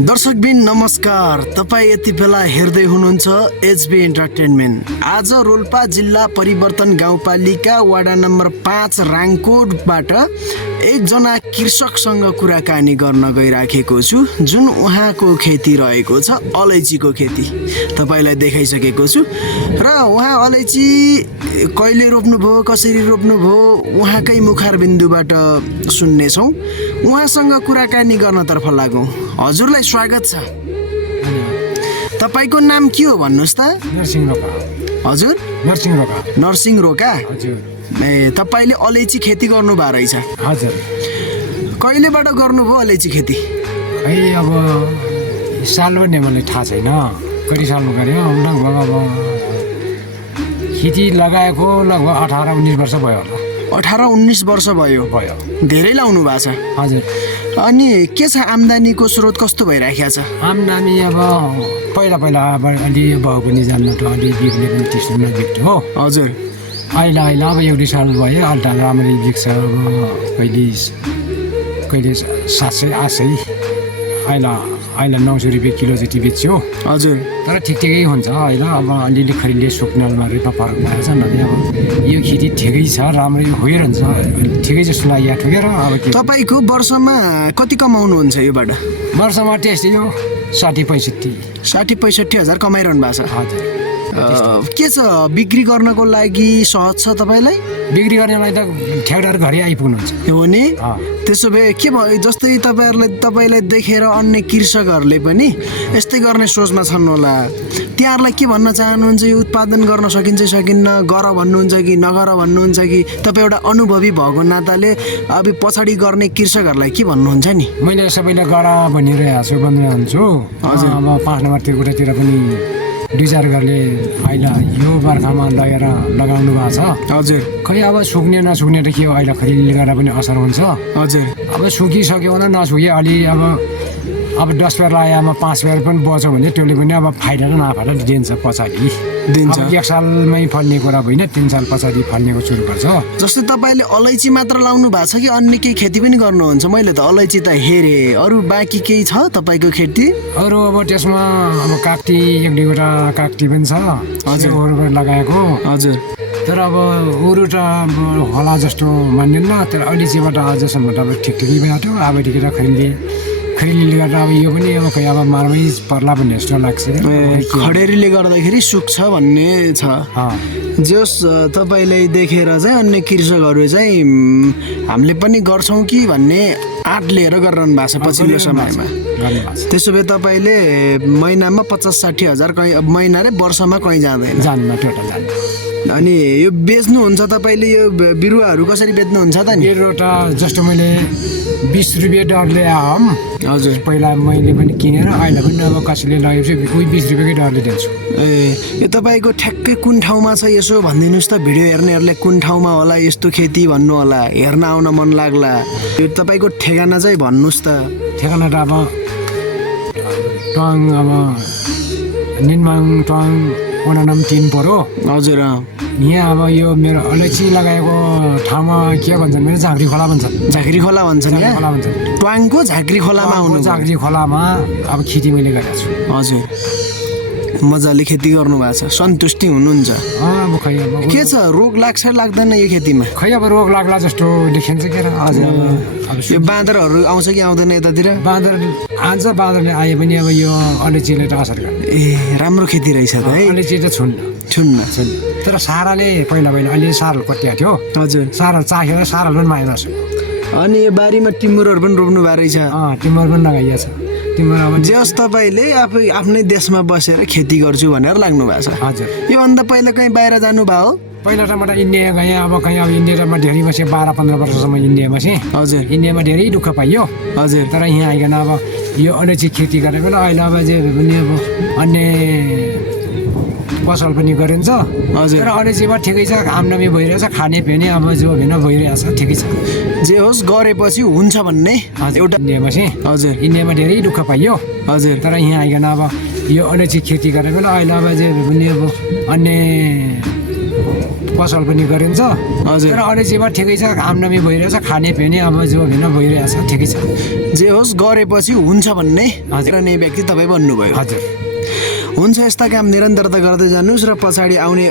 दर्शकबिन नमस्कार। तपाईँ यति बेला हेर्दै हुनुहुन्छ एचबी इन्टरटेनमेन्ट। आज रोल्पा जिल्ला परिवर्तन गाउँपालिका वडा नम्बर 5 राङकोटबाट एकजना कृषकसँग कुराकानी गर्न गइराखेको छु, जुन उहाँको खेती रहेको छ अलैँचीको खेती। तपाईँलाई देखाइसकेको छु र उहाँ अलैँची कहिले रोप्नुभयो, कसरी रोप्नुभयो, उहाँकै मुखारबिन्दुबाट सुन्नेछौँ। उहाँसँग कुराकानी गर्नतर्फ लागौँ। हजुरलाई स्वागत छ। तपाईँको नाम के हो भन्नुहोस् त? नरसिंह रोका। हजुर? नरसिंह रोका। नरसिंह रोका? हजुर। ए, तपाईँले अलैँची खेती गर्नुभएको रहेछ? हजुर। कहिलेबाट गर्नुभयो अलैँची खेती? खै अब साल भन्ने मलाई थाहा छैन, कति सालमा गऱ्यो। लगभग अब खेती लगाएको लगभग 18-19 वर्ष भयो होला। 18-19 वर्ष भयो? धेरै लाउनु भएको छ? हजुर। अनि के छ, आम्दानीको स्रोत कस्तो भइराखेको छ? आम्दानी अब पहिला अब अलि भाउ पनि जान्न त, अलि बिक्ने पनि त्यस्तो नबिक्थ्यो हो। हजुर। अहिले अब 1-2 साल भयो, अहिले त राम्ररी बिक्छ। अब कहिले 700-800, अहिले 900 रुपियाँ किलो जति बेच्यो। हजुर। तर ठिकै हुन्छ अहिले। अब अलिअलि खैले सुक्नेमा रेटमा फरक भएको छ। नभए अब यो खेती ठिकै छ, राम्ररै भइरहन्छ, ठिकै जस्तो लाग्यो ठुकेर। अब तपाईँको वर्षमा कति कमाउनुहुन्छ योबाट? वर्षमा त्यस्तै हो 60-65 हजार कमाइरहनु भएको छ? हजुर। के छ, बिक्री गर्नको लागि सहज छ तपाईँलाई? बिक्री गर्नेलाई त ठेकदार घरै आइपुग्नुहुन्छ हो नि। त्यसो भए के भयो, जस्तै तपाईँलाई देखेर अन्य कृषकहरूले पनि यस्तै गर्ने सोचमा छन् होला। तिनीहरूलाई के भन्न चाहनुहुन्छ? यो उत्पादन गर्न सकिन्छ सकिन्न, गर भन्नुहुन्छ कि नगर भन्नुहुन्छ कि? तपाईँ एउटा अनुभवी भएको नाताले अब पछाडि गर्ने कृषकहरूलाई के भन्नुहुन्छ नि? मैले सबैले गर भनिरहेको छु। हजुर। अब 5 नम्बरतिर कुरातिर पनि 2-4 घरले अहिले यो बर्खामा लगेर लगाउनु भएको छ। हजुर। खै अब सुक्ने नसुक्ने त के हो, अहिले खरिदले गर्दा पनि असर हुन्छ। हजुर। अब सुकिसक्यो भने नसुके अलि अब 10 बेर लगाएमा 5 बेर पनि बच्यो भने त्यसले पनि अब फाइदा र नाफाइदा दिन्छ पछाडि। दिन्छ। 1 सालमै फल्ने कुरा होइन, 3 साल पछाडि फल्नेको सुरु गर्छ। जस्तै तपाईँले अलैँची मात्र लाउनु भएको छ कि अन्य केही खेती पनि गर्नुहुन्छ? मैले त अलैँची त हेरेँ, अरू बाँकी केही छ तपाईँको खेती? अरू अब त्यसमा अब काक्टी 1-2वटा काक्टी पनि छ। हजुर। लगाएको। हजुर। तर अब अरू त होला जस्तो मान्दैन। तर अलैँचीबाट अझसम्म त अब ठिकै भयो। अबदेखि त खैरीले गर्दा अब यो पनि अब खै अब मारमै पर्ला भन्ने जस्तो लाग्छ। खडेरीले गर्दाखेरि सुक्छ भन्ने छ। जस तपाईँलाई देखेर चाहिँ अन्य कृषकहरू चाहिँ हामीले पनि गर्छौँ कि भन्ने आँट लिएर गरिरहनु भएको छ पछिल्लो समयमा। त्यसो भए तपाईँले महिनामा 50-60 हजार कहीँ, महिना र वर्षमा कहीँ जाँदैन? टोटल। अनि यो बेच्नुहुन्छ तपाईँले? यो बिरुवाहरू कसरी बेच्नुहुन्छ त नि? बिरुवा त जस्तो मैले 20 रुपियाँ दरले आम। हजुर। पहिला मैले पनि किनेर अहिले पनि अब कसैले लगेपछि 20 रुपियाँकै दरले दिन्छु। यो तपाईँको ठ्याक्कै कुन ठाउँमा छ यसो भनिदिनुहोस् त। भिडियो हेर्नेहरूले कुन ठाउँमा होला यस्तो खेती भन्नु होला, हेर्न आउन मन लाग्ला। यो तपाईँको ठेगाना चाहिँ भन्नुहोस् त। ठेगाना त अब टङ, अब निनमाङ टङ वडा नम्बर 3 पऱ्यो। हजुर। यहाँ अब यो मेरो अलैँची लगाएको ठाउँमा के भन्छन् भने झाँक्री खोला भन्छन्। झाँक्री खोला भन्छन्? ट्वाङको झाँक्री खोलामा आउनु? झाँक्री खोलामा अब खेती मैले गरेको छु। हजुर। मजाले खेती गर्नु भएको छ, सन्तुष्टि हुनुहुन्छ? अब खै अब के छ, रोग लाग्छ लाग्दैन यो खेतीमा? खै अब रोग लाग्ला जस्तो देखिन्छ के र। हजुर। यो बाँदरहरू आउँछ कि आउँदैन यतातिर? बाँदरले आए पनि अब यो अलैँचीले त असर गर्छ। ए, राम्रो खेती रहेछ त है। अलैँची त छुन्न। तर साराले पहिला अहिले सारल कटिया थियो। हजुर। सारल चाखेर सारल पनि माया गर्छ। अनि यो बारीमा टिमुरहरू पनि रोप्नु भएको रहेछ? टिमुर पनि लगाइएको छ। टिमुर अब जस तपाईँले आफ्नै देशमा बसेर खेती गर्छु भनेर लाग्नु भएको छ? हजुर। योभन्दा पहिला कहीँ बाहिर जानुभयो? पहिला त म त इन्डिया गएँ। अब कहीँ अब इन्डियामा धेरै बसेँ, 12-15 वर्षसम्म इन्डिया बसेँ। हजुर। इन्डियामा धेरै दुःख पाइयो। हजुर। तर यहाँ आइकन अब यो अलैँची खेती गरेको बेला अहिले अब जे पनि अब अन्य पसल पनि गरिन्छ। हजुर। तर अलैँचीमा ठिकै छ, आम्दानी भइरहेछ, खाने पिउने अब जो भिन्न भइरहेछ, ठिकै छ। जे होस् गरेपछि हुन्छ भन्ने एउटा इन्डियामा चाहिँ। हजुर। इन्डियामा धेरै दुःख पाइयो। हजुर। तर यहाँ आइकन अब यो अलैँची खेती गरेको बेला अहिले अब जे पनि अब अन्य पसल पनि गरिन्छ हजुर। तर अलैँचीमा ठिकै छ आमदामी भइरहेछ खाने पिउने अब जो भिन्न भइरहेछ ठिकै छ जे होस् गरेपछि हुन्छ भन्ने हजुर। नै व्यक्ति तपाईँ बन्नुभयो हजुर हुन्छ यस्ता काम निरन्तरता गर्दै जानुहोस् र पछाडि आउने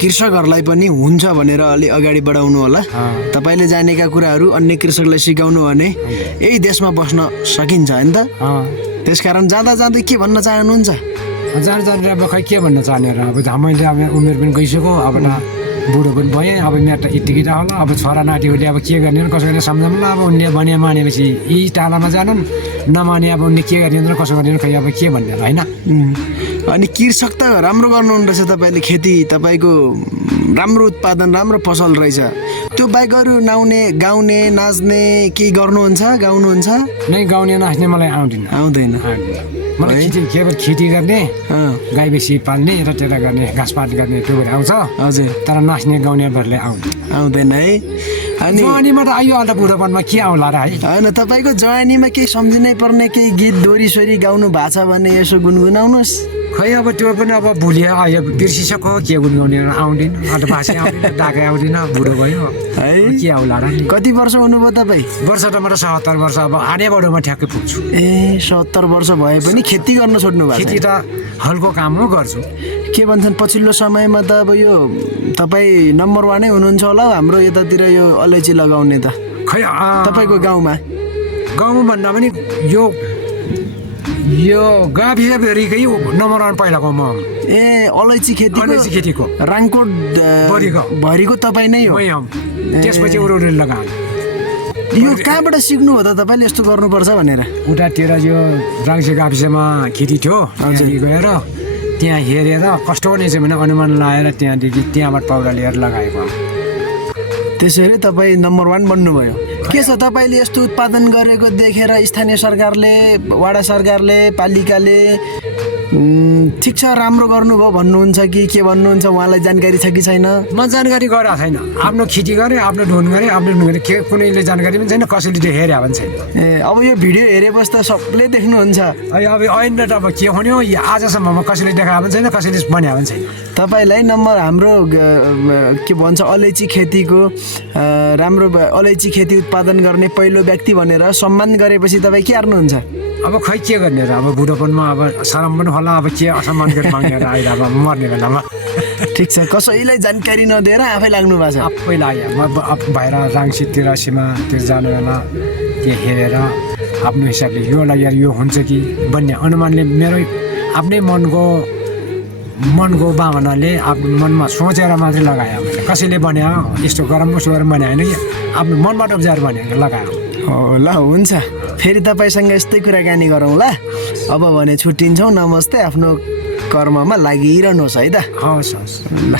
कृषकहरूलाई पनि हुन्छ भनेर अलि अगाडि बढाउनु होला तपाईँले जानेका कुराहरू अन्य कृषकलाई सिकाउनु भने यही देशमा बस्न सकिन्छ होइन त त्यसकारण जाँदा जाँदै के भन्न चाहनुहुन्छ जानेर अब खै के भन्न चाहने र अब मैले अब उमेर पनि गइसक्यो अब त बुढो पनि भएँ अब मेरो त यतिकै होला अब छोरा नातिहरूले अब के गर्ने कसो गर्ने सम्झाउनु अब उनले भने मानेपछि यी टाढामा जानुन् नमाने अब उनले के गर्ने कसो गर्ने खै अब के भन्ने होइन अनि कृषक त राम्रो गर्नुहुँदो रहेछ तपाईँले खेती तपाईँको राम्रो उत्पादन राम्रो फसल रहेछ त्यो बाहेक अरू नाउने गाउने नाच्ने केही गर्नुहुन्छ गाउनुहुन्छ नै गाउने नाच्ने मलाई आउँदैन मलाई खेती गर्ने गाई बेसी पाल्ने यतात्यता गर्ने घाँसपात गर्ने त्यो आउँछ हजुर तर नाच्ने गाउनेहरूले आउँदैन है अनि जवानीमा त आयो अन्त बुढोपनमा के आउला र है होइन तपाईँको जवानीमा केही सम्झिनै पर्ने केही गीत दोहोरी सोरी गाउनु भएको छ भने यसो गुनगुनाउनुहोस् खै अब त्यो पनि अब भुलियो अहिले बिर्सिसक्यो के गुनगाउने आउँदैन अन्त भाषा आउँदैन डाकै आउँदैन बुढो भयो है के आउला र कति वर्ष हुनुभयो तपाईँ वर्ष त मेरो 77 वर्ष अब आने बढोमा ठ्याक्कै पुग्छु ए 70 वर्ष भए पनि खेती गर्न छोड्नु भएको खेती त हल्को काम हो गर्छु के भन्छन् पछिल्लो समयमा त अब यो तपाईँ नम्बर 1 नै हुनुहुन्छ होला हाम्रो यतातिर यो अलैँची लगाउने त खै तपाईँको गाउँमा भन्दा पनि यो गाभिसभरिकै नम्बर 1 पहिलाको म ए अलैँची खेतीको राङकोट भरिको तपाईँ नै हो त्यसपछि उरुले लगाए यो कहाँबाट सिक्नुभयो त तपाईँले यस्तो गर्नुपर्छ भनेर उतातिर यो राङ्से गाविसमा खेती थियो गएर त्यहाँ हेरेर कस्तो नै छ भने अनुमान लगाएर त्यहाँदेखि त्यहाँबाट पाउडा लिएर लगाएको त्यसरी तपाईँ नम्बर 1 बन्नुभयो के छ तपाईँले यस्तो उत्पादन गरेको देखेर स्थानीय सरकारले वडा सरकारले पालिकाले ठिक छ राम्रो गर्नुभयो भन्नुहुन्छ कि के भन्नुहुन्छ उहाँलाई जानकारी छ कि छैन म जानकारी गरेको छैन आफ्नो खेती गरेँ आफ्नो ढुन गरेँ आफ्नो ढुन गरेँ के कुनैले जानकारी पनि छैन कसैले हेरे पनि छैन ए अब यो भिडियो हेरेपछि त सबले देख्नुहुन्छ अब ऐन त अब के हुने हो आजसम्म कसैले देखाएको पनि छैन कसैले भने पनि छैन तपाईँलाई नम्बर हाम्रो के भन्छ अलैँची खेतीको राम्रो अलैँची खेती उत्पादन गर्ने पहिलो व्यक्ति भनेर सम्मान गरेपछि तपाईँ के गर्नुहुन्छ अब खै के गर्ने र अब बुढोपनमा अब शरम पनि होला अब के असम्मान गरेर मागेर आएर अब मर्ने बेलामा ठिक छ कसैलाई जानकारी नदिएर आफै लाग्नु भएको छ आफै लाग्यो म बाहिर राङ्सीतिर सीमातिर जानु बेला त्यो हेरेर आफ्नो हिसाबले यो लागेर यो हुन्छ कि भन्ने अनुमानले मेरो आफ्नै मनको भावनाले आफ्नो मनमा सोचेर मात्रै लगायो मैले कसैले भने यस्तो गरम उसो गरेर भने होइन कि आफ्नो मनबाट उब्जाएर भनेर लगायो ल हुन्छ फेरि तपाईँसँग यस्तै कुराकानी गरौँ ल अब भने छुट्टिन्छौँ नमस्ते आफ्नो कर्ममा लागिरहनुहोस् है त हवस् ल